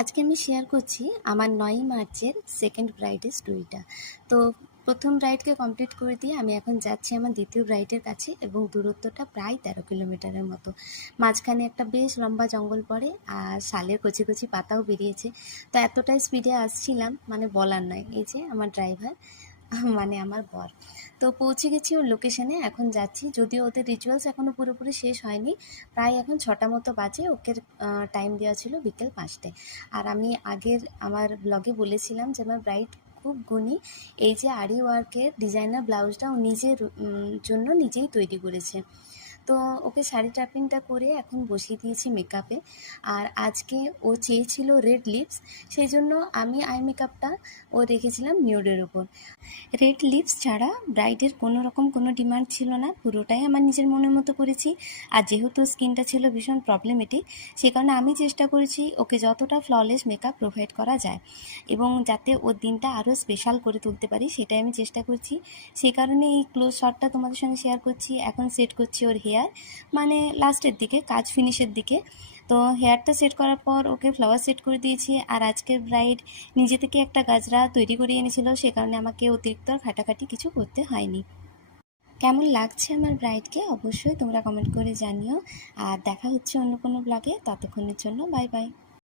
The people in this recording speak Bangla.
আজকে আমি শেয়ার করছি আমার 9ই মার্চের সেকেন্ড ব্রাইডের স্টোরিটা। তো প্রথম ব্রাইডকে কমপ্লিট করে দিয়ে আমি এখন যাচ্ছি আমার দ্বিতীয় ব্রাইডের কাছে, এবং দূরত্বটা প্রায় 13 কিলোমিটারের মতো। মাঝখানে একটা বেশ লম্বা জঙ্গল পড়ে, আর শালের কচি কচি পাতাও বেরিয়েছে। তো এতটাই স্পিডে আসছিলাম, মানে বলার নয়। এই যে আমার ড্রাইভার, মানে আমার বর। তো পৌঁছে গেছি ওর লোকেশানে, এখন যাচ্ছি। যদিও ওদের রিচুয়ালস এখনও পুরোপুরি শেষ হয়নি, প্রায় এখন 6টা মতো বাজে। ওকে টাইম দেওয়া ছিল বিকেল 5টায়। আর আমি আগের আমার ব্লগে বলেছিলাম যে আমার ব্রাইড খুব গুণী। এই যে আরি ওয়ার্কের ডিজাইনার ব্লাউজটা ও নিজের জন্য নিজেই তৈরি করেছে। তো ওকে শাড়ি ট্র্যাপিংটা করে এখন বসিয়ে দিয়েছি মেকআপে। আর আজকে ও চেয়েছিল রেড লিপস, সেই জন্য আমি আই মেকআপটা ও রেখেছিলাম নিউডের উপর। রেড লিপস ছাড়া ব্রাইডের কোনো রকম কোনো ডিমান্ড ছিল না, পুরোটাই আমার নিজের মনের মতো করেছি। আর যেহেতু স্কিনটা ছিল ভীষণ প্রবলেমেটিক, সে কারণে আমি চেষ্টা করেছি ওকে যতটা ফ্ললেস মেকআপ প্রোভাইড করা যায়, এবং যাতে ওর দিনটা আরও স্পেশাল করে তুলতে পারি সেটাই আমি চেষ্টা করছি। সেই কারণে এই ক্লোজ শটটা তোমাদের সঙ্গে শেয়ার করছি। এখন সেট করছি ওর হেয়ার, মানে লাস্টের দিকে, কাজ ফিনিশের দিকে। তো হেয়ারটা সেট করার পর ওকে ফ্লাওয়ার সেট করে দিয়েছি। আর আজকের ব্রাইড নিজে থেকে একটা গাজরা তৈরি করে এনেছিল, সে কারণে আমাকে অতিরিক্ত খাটাখাটি কিছু করতে হয়নি। কেমন লাগছে আমার ব্রাইডকে অবশ্যই তোমরা কমেন্ট করে জানিও। আর দেখা হচ্ছে অন্য কোনো ব্লগে, ততক্ষণের জন্য বাই বাই।